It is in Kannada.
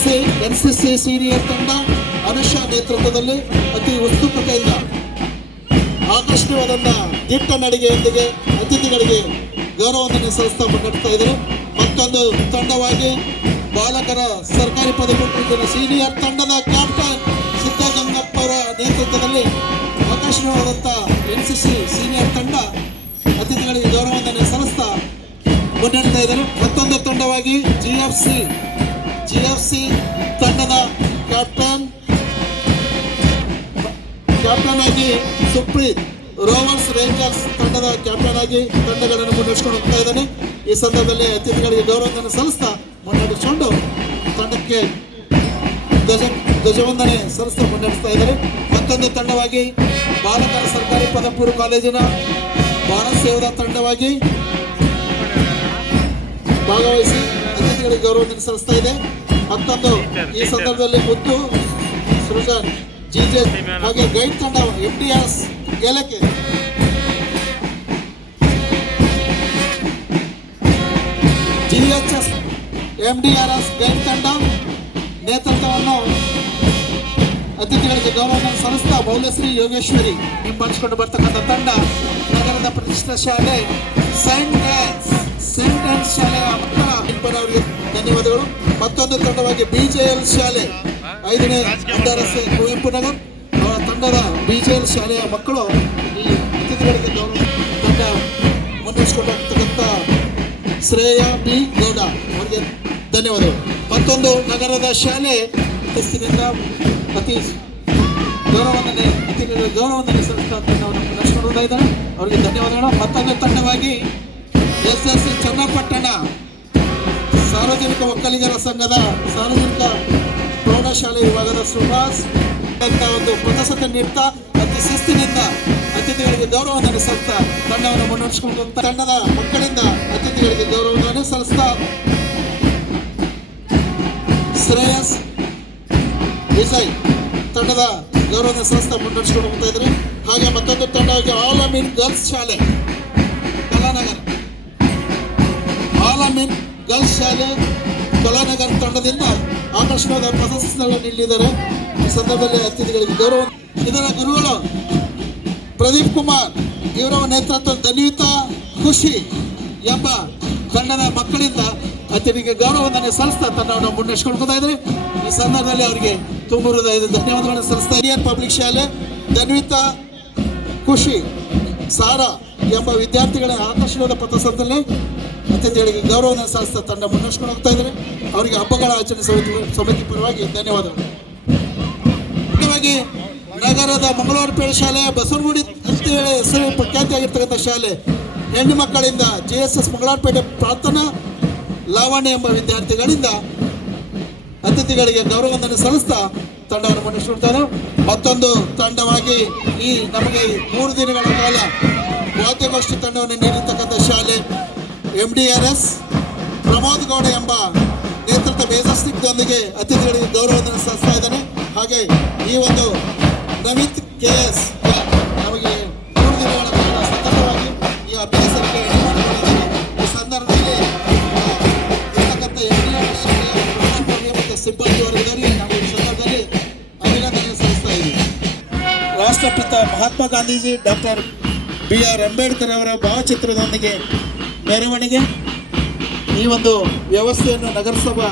GFC NCC ಸೀನಿಯರ್ ತಂಡ ಅನುಷಾ ನೇತೃತ್ವದಲ್ಲಿ ಅತಿ ಉತ್ಸುಕತೆಯಿಂದ ಆಕರ್ಷಣೀಯವಾದಂಥ ದಿಟ್ಟ ನಡಿಗೆಯೊಂದಿಗೆ ಅತಿಥಿಗಳಿಗೆ ಗೌರವವನ್ನು ಸಲ್ಲಿಸ್ತಾ ಮುನ್ನಡೆಸ್ತಾ ಇದ್ದಾರೆ. ಮತ್ತೊಂದು ತಂಡವಾಗಿ ಬಾಲಕರ ಸರ್ಕಾರಿ ಪದವಿ ಪೂರ್ವ ಸೀನಿಯರ್ ತಂಡದ ಕ್ಯಾಪ್ಟನ್ ಸಿದ್ದಗಂಗಪ್ಪ ಅವರ ನೇತೃತ್ವದಲ್ಲಿ ಆಕರ್ಷಣೀಯವಾದಂಥ NCC ಸೀನಿಯರ್ ತಂಡ ಅತಿಥಿಗಳಿಗೆ ಗೌರವವನ್ನು ಸಲ್ಲಿಸ್ತಾ ಮುನ್ನಡೆಸ್ತಾ ಇದ್ದಾರೆ. ಮತ್ತೊಂದು ತಂಡವಾಗಿ GFC ತಂಡದ ಕ್ಯಾಪ್ಟನ್ ಆಗಿ ಸುಪ್ರೀತ್ ರೋವರ್ಸ್ ರೇಂಜರ್ಸ್ ತಂಡದ ಕ್ಯಾಪ್ಟನ್ ಆಗಿ ತಂಡಗಳನ್ನು ಮುನ್ನಡೆಸ್ಕೊಂಡು ಹೋಗ್ತಾ ಇದ್ದಾನೆ. ಈ ಸಂದರ್ಭದಲ್ಲಿ ಅತಿಥಿಗಳಿಗೆ ಗೌರವವನ್ನು ಸಲ್ಲಿಸ್ತಾ ಮುನ್ನಡೆಸಿಕೊಂಡು ತಂಡಕ್ಕೆ ಧ್ವಜವಂದನೆ ಸಲ್ಲಿಸ್ತಾ ಮುನ್ನಡೆಸ್ತಾ ಇದ್ದಾರೆ. ಮತ್ತೊಂದು ತಂಡವಾಗಿ ಬಾಲಕರ ಸರ್ಕಾರಿ ಪದವಿ ಪೂರ್ವ ಕಾಲೇಜಿನ ಭಾರತ ಸೇವಾ ತಂಡವಾಗಿ ಭಾಗವಹಿಸಿ ಅತಿಥಿಗಳಿಗೆ ಗೌರವವನ್ನು ಸಲ್ಲಿಸ್ತಾ ಇದೆ. ಮತ್ತೊಂದು ಈ ಸಂದರ್ಭದಲ್ಲಿ ಮುದ್ದು ಸೃಜನ್ GJ ಹಾಗೆ ಗೈಡ್ ತಂಡ MDRS ಗೆಲಕ್ಕೆ GHS MDRS ಗೈಡ್ ತಂಡ ನೇತೃತ್ವವನ್ನು ಅತಿಥಿಗಳಿಗೆ ಗೌರವವನ್ನು ಸಲ್ಲಿಸ್ತಾ ಮೌಲ್ಯಶ್ರೀ ಯೋಗೇಶ್ವರಿ ಹಿಂಬಾಲಿಸಿಕೊಂಡು ಬರ್ತಕ್ಕಂಥ ತಂಡ ನಗರದ ಪ್ರತಿಷ್ಠಿತ ಶಾಲೆ ಸೈಂಟ್ ಆನ್ಸ್ ಶಾಲೆಯ ಮಕ್ಕಳ ಅವರಿಗೆ ಧನ್ಯವಾದಗಳು. ಮತ್ತೊಂದು ತಂಡವಾಗಿ BJL ಶಾಲೆ 5ನೇ ಅಂತಾರಾಷ್ಟ್ರೀಯ ಕುವೆಂಪು ನಗರ್ ತಂಡದ BJL ಶಾಲೆಯ ಮಕ್ಕಳು ಈ ಅತಿಥಿಗಳಿಗೆ ಗೌರವ ತಂಡ ಮುನ್ನಡೆಸಿಕೊಂಡು ಹೋಗ್ತಕ್ಕಂಥ ಶ್ರೇಯಾ B ಗೌಡ ಅವರಿಗೆ ಧನ್ಯವಾದಗಳು. ಮತ್ತೊಂದು ನಗರದ ಶಾಲೆ ಶಿಸ್ತಿನಿಂದ ಅತಿ ಗೌರವವನ್ನು ಅತಿಥಿಗಳಿಗೆ ಗೌರವವನ್ನು ಸಲ್ಲಿಸ್ತಾ ತಂಡವನ್ನು ಮುನ್ನಡೆಸಿಕೊಂಡು ಹೋಗ್ತಾ ಇದ್ದಾರೆ. ಅವರಿಗೆ ಧನ್ಯವಾದಗಳು. ಮತ್ತೊಂದು ತಂಡವಾಗಿ SSC ಚನ್ನಪಟ್ಟಣ ಸಾರ್ವಜನಿಕ ಒಕ್ಕಲಿಗರ ಸಂಘದ ಸಾರ್ವಜನಿಕ ಪ್ರೌಢಶಾಲೆ ವಿಭಾಗದ ಸುಭಾಷ್ ಅಂತ ಒಂದು ಪುಸ್ತಕ ನೀಡ್ತಾ ಅತಿ ಶಿಸ್ತಿನಿಂದ ಅತಿಥಿಗಳಿಗೆ ಗೌರವವನ್ನು ಸಲ್ಲಿಸ್ತಾ ತಂಡವನ್ನು ಮುನ್ನಡೆಸಿಕೊಂಡು ಹೋಗ್ತಾ ತಂಡದ ಮಕ್ಕಳಿಂದ ಅತಿಥಿಗಳಿಗೆ ಗೌರವವನ್ನು ಸಲ್ಲಿಸ್ತಾ ಶ್ರೇಯಸ್ ವಿಜಯ್ ತಂಡದ ಗೌರವವನ್ನು ಸಲ್ಲಿಸ್ತಾ ಮುನ್ನಡೆಸಿಕೊಂಡು ಹೋಗ್ತಾ ಇದ್ದಾರೆ. ಹಾಗೆ ಮತ್ತೊಂದು ತಂಡವಾಗಿ ಆಲ್ ಅಮೀನ್ ಗರ್ಲ್ಸ್ ಶಾಲೆ ಕಲಾನಗರ ಆಲ್ ಅಮೀನ್ ಗರ್ಲ್ಸ್ ಶಾಲೆ ಕಲಾನಗರ ತಂಡದಿಂದ ಆಕರ್ಷಣೀಯವಾದ ಪ್ರಶಸ್ತಿಗಳನ್ನು ನೀಡಿದ್ದಾರೆ. ಈ ಸಂದರ್ಭದಲ್ಲಿ ಅತಿಥಿಗಳಿಗೆ ಗೌರವ ಇದರ ಗುರುಗಳು ಪ್ರದೀಪ್ ಕುಮಾರ್ ಇವರ ನೇತೃತ್ವ ಧನ್ವಿತಾ ಖುಷಿ ಎಂಬ ತಂಡದ ಮಕ್ಕಳಿಂದ ಅತಿಥಿಗೆ ಗೌರವವನ್ನು ಸಲ್ಲಿಸ್ತಾ ತಂಡವನ್ನು ಮುನ್ನಡೆಸಿಕೊಳ್ತಾ ಇದ್ದಾರೆ. ಈ ಸಂದರ್ಭದಲ್ಲಿ ಅವರಿಗೆ ತುಂಬ ಹೃದಯದ ಧನ್ಯವಾದಗಳನ್ನು ಸಲ್ಲಿಸ್ತಾ ಹಿರಿಯರ್ ಪಬ್ಲಿಕ್ ಶಾಲೆ ಧನ್ವಿತಾ ಖುಷಿ ಸಾರಾ ಎಂಬ ವಿದ್ಯಾರ್ಥಿಗಳ ಆಕರ್ಷಣೀಯವಾದ ಪಥಸಂಚಲನೆ ಅತಿಥಿಗಳಿಗೆ ಗೌರವವನ್ನು ಸಲ್ಲಿಸ್ತಾ ತಂಡ ಮುನ್ನಡೆಸ್ಕೊಂಡು ಹೋಗ್ತಾ ಇದ್ದಾರೆ. ಅವರಿಗೆ ಹಬ್ಬಗಳ ಆಚರಣೆ ಸಮಿತಿ ಪರವಾಗಿ ಧನ್ಯವಾದಗಳು. ಮುಖ್ಯವಾಗಿ ನಗರದ ಮಂಗಳವಾರಪೇಟೆ ಶಾಲೆಯ ಬಸವನಗುಡಿ ಅಂತೇಳಿ ಹೆಸರು ಪ್ರಖ್ಯಾತಿಯಾಗಿರ್ತಕ್ಕಂಥ ಶಾಲೆ ಹೆಣ್ಣು ಮಕ್ಕಳಿಂದ GSS ಮಂಗಳವಾರಪೇಟೆ ಪ್ರಾರ್ಥನಾ ಲಾವಣ್ಯ ಎಂಬ ವಿದ್ಯಾರ್ಥಿಗಳಿಂದ ಅತಿಥಿಗಳಿಗೆ ಗೌರವವನ್ನು ಸಲ್ಲಿಸ್ತಾ ತಂಡವನ್ನು ಮುನ್ನಡೆಸಿಕೊಳ್ತಾರೆ. ಮತ್ತೊಂದು ತಂಡವಾಗಿ ಈ ನಮಗೆ 3 ದಿನಗಳ ಕಾಲ ವಾದ್ಯಗೋಷ್ಠಿ ತಂಡವನ್ನು ನೀಡಿರ್ತಕ್ಕಂಥ ಶಾಲೆ MDRS ಪ್ರಮೋದ್ ಗೌಡ ಎಂಬ ನೇತೃತ್ವ ಮೇಜಸ್ಟಿಕ್ದೊಂದಿಗೆ ಅತಿಥಿಗಳಿಗೆ ಗೌರವವನ್ನು ಸಲ್ಲಿಸ್ತಾ ಇದ್ದಾನೆ. ಹಾಗೆ ಈ ಒಂದು ನಮಿತ್ KS ನಮಗೆ 3 ದಿನಗಳ ಕಾಲ ಸತತವಾಗಿ ಈ ಅಭ್ಯಾಸಕ್ಕೆ ಈ ಸಂದರ್ಭದಲ್ಲಿ ಇರ್ತಕ್ಕಂಥ MDRS ಶಾಲೆಯ ಮತ್ತು ಸಿಬ್ಬಂದಿ ವರ್ಗದವರಿಗೆ ನಾವು ಈ ಸಂದರ್ಭದಲ್ಲಿ ಅಭಿನಂದನೆ ಸಲ್ಲಿಸ್ತಾ ಇದ್ದೀವಿ. ರಾಷ್ಟ್ರಪಿತ ಮಹಾತ್ಮ ಗಾಂಧೀಜಿ ಡಾಕ್ಟರ್ BR ಅಂಬೇಡ್ಕರ್ ಅವರ ಭಾವಚಿತ್ರದೊಂದಿಗೆ ಮೆರವಣಿಗೆ ಈ ಒಂದು ವ್ಯವಸ್ಥೆಯನ್ನು ನಗರಸಭಾ